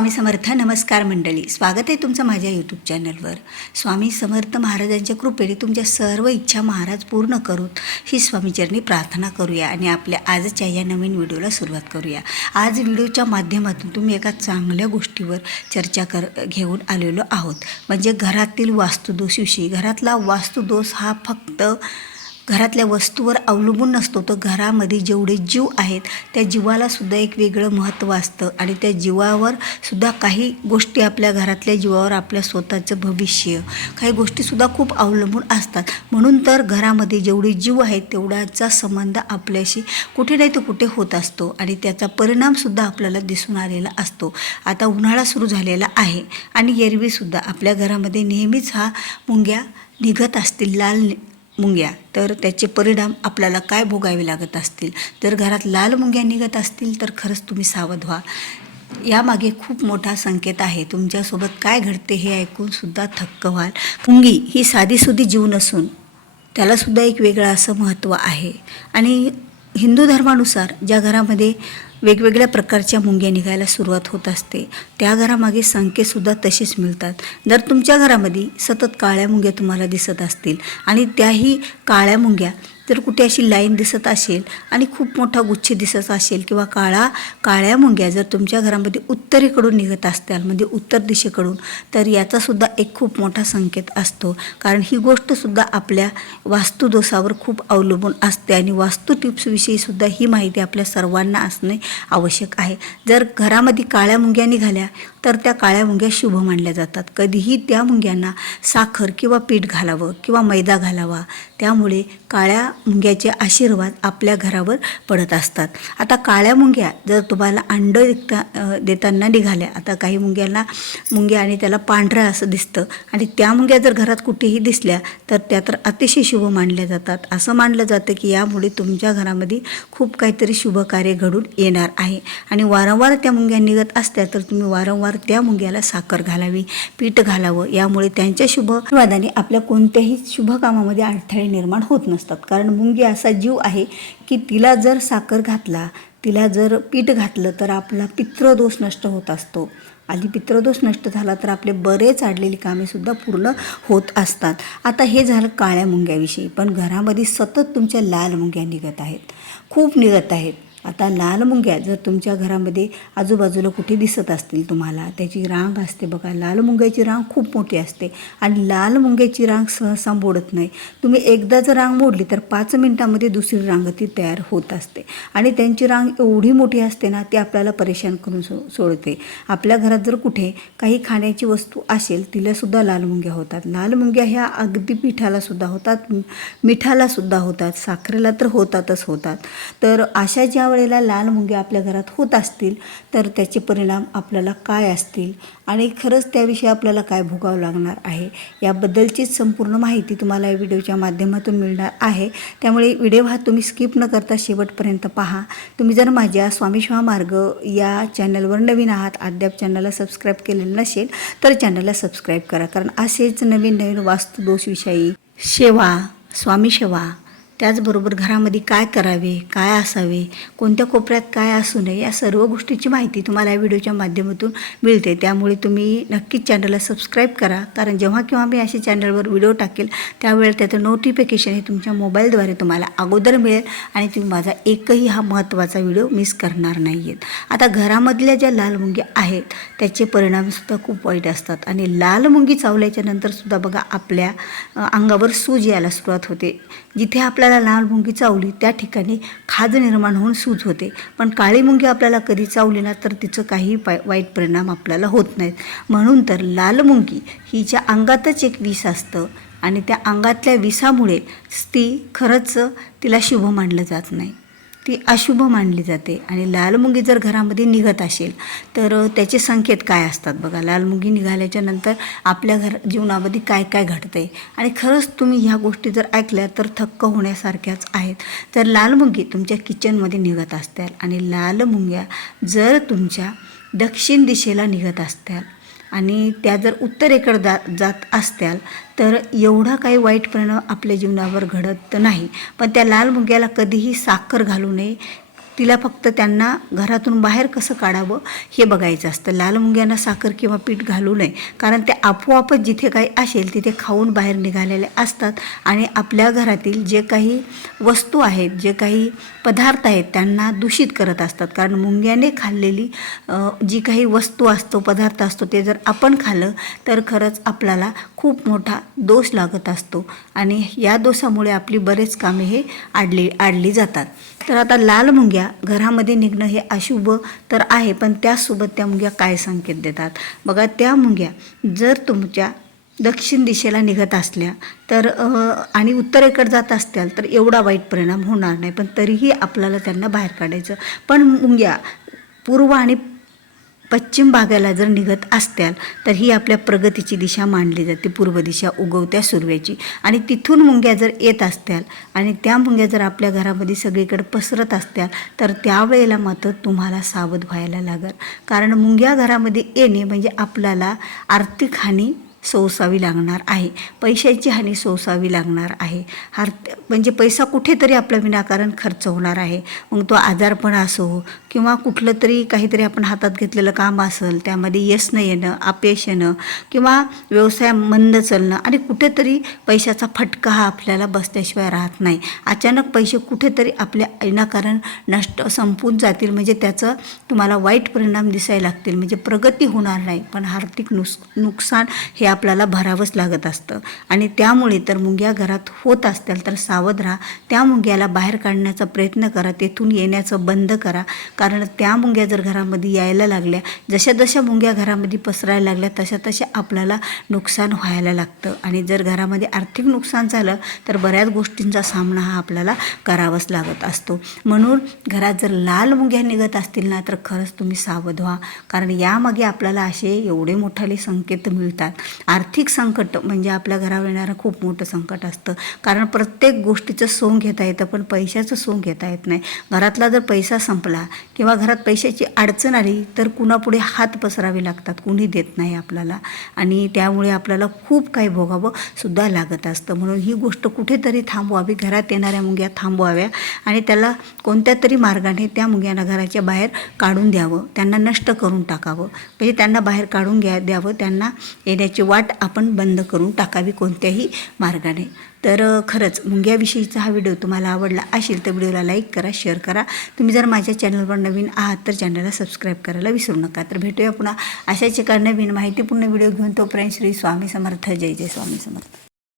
स्वामी समर्थ. नमस्कार मंडळी, स्वागत आहे तुमचं माझ्या यूट्यूब चॅनलवर. स्वामी समर्थ महाराजांच्या कृपेने तुमच्या सर्व इच्छा महाराज पूर्ण करून ही स्वामीचरणी प्रार्थना करूया आणि आपल्या आजच्या या नवीन व्हिडिओला सुरुवात करूया. आज व्हिडिओच्या माध्यमातून तुम्ही एका चांगल्या गोष्टीवर चर्चा घेऊन आलेलो आहोत, म्हणजे घरातील वास्तुदोषविषयी. घरातला वास्तुदोष हा फक्त घरातल्या वस्तूवर अवलंबून नसतो, तर घरामध्ये जेवढे जीव आहेत त्या जीवालासुद्धा एक वेगळं महत्त्व असतं आणि त्या जीवावर सुद्धा काही गोष्टी, आपल्या घरातल्या जीवावर आपल्या स्वतःचं भविष्य, काही गोष्टीसुद्धा खूप अवलंबून असतात. म्हणून तर घरामध्ये जेवढे जीव आहेत तेवढाचा संबंध आपल्याशी कुठे नाही तर कुठे होत असतो आणि त्याचा परिणामसुद्धा आपल्याला दिसून आलेला असतो. आता उन्हाळा सुरू झालेला आहे आणि एरवीसुद्धा आपल्या घरामध्ये नेहमीच हा मुंग्या निघत असतील, लाल मुंग्या, तर त्याचे परिणाम आपल्याला काय भोगावे लागत असतील. जर घरात लाल मुंग्या निघत असतील तर खरंच तुम्ही सावध व्हा. यामागे खूप मोठा संकेत आहे. तुमच्यासोबत काय घडते हे ऐकून सुद्धा थक्क व्हाल. मुंगी ही साधीसुधी जीव नसून त्यालासुद्धा एक वेगळं असं महत्त्व आहे आणि हिंदू धर्मानुसार ज्या घरामध्ये वेगवेगळ्या प्रकारच्या मुंग्या निघायला सुरुवात होत असते त्या घरामागे संकेतसुद्धा तसेच मिळतात. जर तुमच्या घरामध्ये सतत काळ्या मुंग्या तुम्हाला दिसत असतील आणि त्याही काळ्या मुंग्या जर कुठे अशी लाईन दिसत असेल आणि खूप मोठा गुच्छ दिसत असेल किंवा काळ्या मुंग्या जर तुमच्या घरामध्ये उत्तरेकडून निघत असतील, म्हणजे उत्तर दिशेकडून, तर याचासुद्धा एक खूप मोठा संकेत असतो. कारण ही गोष्टसुद्धा आपल्या वास्तुदोषावर खूप अवलंबून असते आणि वास्तू टिप्सविषयीसुद्धा ही माहिती आपल्या सर्वांना असणे आवश्यक आहे. जर घरामध्ये काळ्या मुंग्या निघाल्या तर त्या काळ्या मुंग्या शुभ मानल्या जातात. कधीही त्या मुंग्यांना साखर किंवा पीठ घालावं किंवा मैदा घालावा, त्यामुळे काळ्या मुंग्याचे आशीर्वाद आपल्या घरावर पडत असतात. आता काळ्या मुंग्या जर तुम्हाला अंडं देताना निघाल्या, आता काही मुंग्या आणि त्याला पांढरा असं दिसतं आणि त्या मुंग्या जर घरात कुठेही दिसल्या तर त्या तर अतिशय शुभ मानल्या जातात. असं मानलं जातं की यामुळे तुमच्या घरामध्ये खूप काहीतरी शुभ कार्य घडून येणार आहे आणि वारंवार त्या मुंग्या निघत असत्या तर तुम्ही वारंवार त्या मुंग्याला साखर घालावी, पीठ घालावं. यामुळे त्यांच्या शुभ आशीर्वादाने आपल्या कोणत्याही शुभ कामामध्ये अडथळे निर्माण होत नसतात. कारण मुंगी असा जीव आहे की तिला जर साखर घातला, तिला जर पीठ घातलं तर आपला पितृदोष नष्ट होत असतो आणि पितृदोष नष्ट झाला तर आपले बरेच अडलेली कामेसुद्धा पूर्ण होत असतात. आता हे झालं काळ्या मुंग्याविषयी. पण घरामध्ये सतत तुमच्या लाल मुंग्या निघत आहेत, खूप निघत आहेत. आता लाल मुंग्या जर तुमच्या घरामध्ये आजूबाजूला कुठे दिसत असतील तुम्हाला, त्याची रांग असते बघा. लाल मुंग्याची रांग खूप मोठी असते आणि लाल मुंग्याची रांग सहसा मोडत नाही. तुम्ही एकदा जर रांग मोडली तर 5 मिनिटांमध्ये दुसरी रांग ती तयार होत असते आणि त्यांची रांग एवढी मोठी असते ना, ती आपल्याला परेशान करून सोडते. आपल्या घरात जर कुठे काही खाण्याची वस्तू असेल तिलासुद्धा लाल मुंग्या होतात. लाल मुंग्या ह्या अगदी पिठालासुद्धा होतात, मिठालासुद्धा होतात, साखरेला तर होतातच होतात. तर अशा ज्या वेळेला लाल मुंग्या आपल्या घरात होत असतील तर त्याचे परिणाम आपल्याला काय असतील आणि खरंच त्याविषयी आपल्याला काय भोगावं लागणार आहे याबद्दलचीच संपूर्ण माहिती तुम्हाला या व्हिडिओच्या माध्यमातून मिळणार आहे. त्यामुळे व्हिडिओ हा तुम्ही स्किप न करता शेवटपर्यंत पहा. तुम्ही जर माझ्या स्वामी शिवा मार्ग या चॅनलवर नवीन आहात, अद्याप चॅनलला सबस्क्राईब केलेलं नसेल तर चॅनलला सबस्क्राईब करा. कारण असेच नवीन वास्तुदोषविषयी सेवा, स्वामी सेवा, त्याचबरोबर घरामध्ये काय करावे, काय असावे, कोणत्या कोपऱ्यात काय असू नये, या सर्व गोष्टीची माहिती तुम्हाला या व्हिडिओच्या माध्यमातून मिळते. त्यामुळे तुम्ही नक्कीच चॅनलला सबस्क्राईब करा. कारण जेव्हा केव्हा मी अशा चॅनलवर व्हिडिओ टाकेल त्यावेळेला त्याचं नोटिफिकेशन हे तुमच्या मोबाईलद्वारे तुम्हाला अगोदर मिळेल आणि तुम्ही माझा एकही हा महत्त्वाचा व्हिडिओ मिस करणार नाही आहेत. आता घरामधल्या ज्या लाल मुंग्या आहेत त्याचे परिणामसुद्धा खूप वाईट असतात आणि लाल मुंगी चावल्याच्या नंतरसुद्धा बघा आपल्या अंगावर सूज यायला सुरुवात होते. जिथे आपल्याला लाल मुंगी चावली त्या ठिकाणी खाज निर्माण होऊन सूज होते. पण काळी मुंगी आपल्याला कधी चावली ना तर तिचं काही वाईट परिणाम आपल्याला होत नाहीत. म्हणून तर लाल मुंगी हिच्या अंगातच एक विष असतं आणि त्या अंगातल्या विषामुळे ती खरंच तिला शुभ मानलं जात नाही, ती अशुभ मानली जाते. आणि लाल मुंगी जर घरामध्ये निघत असेल तर त्याचे संकेत काय असतात बघा. लाल मुंगी निघाल्याच्या नंतर आपल्या जीवनामध्ये काय काय घडतंय आणि खरंच तुम्ही ह्या गोष्टी जर ऐकल्या तर थक्क होण्यासारख्याच आहेत. जर लाल मुंगी तुमच्या किचनमध्ये निघत असतील आणि लाल मुंग्या जर तुमच्या दक्षिण दिशेला निघत असतील आणि त्या जर उत्तरेकडे जात असत्याल तर एवढा काही वाईट परिणाम आपल्या जीवनावर घडत नाही. पण त्या लाल मुंग्याला कधीही साखर घालू नये, तिला फक्त त्यांना घरातून बाहेर कसं काढावं हे बघायचं असतं. लाल मुंग्यांना साखर किंवा पीठ घालू नये, कारण ते आपोआपच जिथे काही असेल तिथे खाऊन बाहेर निघालेले असतात आणि आपल्या घरातील जे काही वस्तू आहेत, जे काही पदार्थ आहेत त्यांना दूषित करत असतात. कारण मुंग्याने खाल्लेली जी काही वस्तू असतो, पदार्थ असतो, ते जर आपण खाल्लं तर खरंच आपल्याला खूप मोठा दोष लागत असतो आणि या दोषामुळे आपली बरेच कामे हे आडली जातात. तर आता लाल मुंग्या घरामध्ये निघणं हे अशुभ तर आहे, पण त्याचसोबत त्या मुंग्या काय संकेत देतात बघा. त्या मुंग्या जर तुमच्या दक्षिण दिशेला निघत असल्या तर आणि उत्तरेकडे जात असत्याल तर एवढा वाईट परिणाम होणार नाही, पण तरीही आपल्याला त्यांना बाहेर काढायचं. पण मुंग्या पूर्व आणि पश्चिम भागाला जर निघत असत्याल तर ही आपल्या प्रगतीची दिशा मानली जाते, पूर्व दिशा उगवत्या सूर्याची. आणि तिथून मुंग्या जर येत असत्याल आणि त्या मुंग्या जर आपल्या घरामध्ये सगळीकडे पसरत असत्याल तर त्यावेळेला मात्र तुम्हाला सावध व्हायला लागेल. कारण मुंग्या घरामध्ये येणे म्हणजे आपल्याला आर्थिक हानी सोसावी लागणार आहे, पैशाची हानी सोसावी लागणार आहे. म्हणजे पैसा कुठेतरी आपला विनाकारण खर्च होणार आहे. मग तो आजारपण असो किंवा कुठलं तरी काहीतरी आपण हातात घेतलेलं काम असेल, त्यामध्ये यश न येणं, अपयश येणं किंवा व्यवसाय मंद चालणं आणि कुठेतरी पैशाचा फटका हा आपल्याला बसल्याशिवाय राहत नाही. अचानक पैसे कुठेतरी आपल्या विनाकारण संपून जातील, म्हणजे त्याचं तुम्हाला वाईट परिणाम दिसायला लागतील, म्हणजे प्रगती होणार नाही, पण आर्थिक नुकसान हे आपल्याला भरावंच लागत असतं. आणि त्यामुळे तर मुंग्या घरात होत असतील तर सावध राहा. त्या मुंग्याला बाहेर काढण्याचा प्रयत्न करा, तेथून येण्याचं बंद करा. कारण त्या मुंग्या जर घरामध्ये यायला लागल्या, जशा जशा मुंग्या घरामध्ये पसरायला लागल्या तशा तशा आपल्याला नुकसान व्हायला लागतं. आणि जर घरामध्ये आर्थिक नुकसान झालं तर बऱ्याच गोष्टींचा सामना हा आपल्याला करावाच लागत असतो. म्हणून घरात जर लाल मुंग्या निघत असतील ना तर खरंच तुम्ही सावध व्हा, कारण यामागे आपल्याला असे एवढे मोठाले संकेत मिळतात. आर्थिक संकट म्हणजे आपल्या घरावर येणारं खूप मोठं संकट असतं, कारण प्रत्येक गोष्टीचं सोंग घेता येतं पण पैशाचं सोंग घेता येत नाही. घरातला जर पैसा संपला किंवा घरात पैशाची अडचण आली तर कुणापुढे हात पसरावे लागतात, कुणी देत नाही आपल्याला, आणि त्यामुळे आपल्याला खूप काही भोगावं सुद्धा लागत असतं. म्हणून ही गोष्ट कुठेतरी थांबवावी, घरात येणाऱ्या मुंग्या थांबवाव्या आणि त्याला कोणत्या तरी मार्गाने त्या मुंग्यांना घराच्या बाहेर काढून द्यावं, त्यांना नष्ट करून टाकावं, म्हणजे त्यांना बाहेर काढून द्यावं, त्यांना येण्याची वाट आपण बंद करून टाकावी कोणत्याही मार्गाने. तर खरंच मुंग्याविषयीचा हा व्हिडिओ तुम्हाला आवडला असेल तर व्हिडिओला लाईक करा, शेअर करा. तुम्ही जर माझ्या चॅनलवर नवीन आहात तर चॅनलला सबस्क्राईब करायला विसरू नका. तर भेटूया पुन्हा अशाच एका नवीन माहितीपूर्ण व्हिडिओ घेऊन. तोपर्यंत श्री स्वामी समर्थ. जय जय स्वामी समर्थ.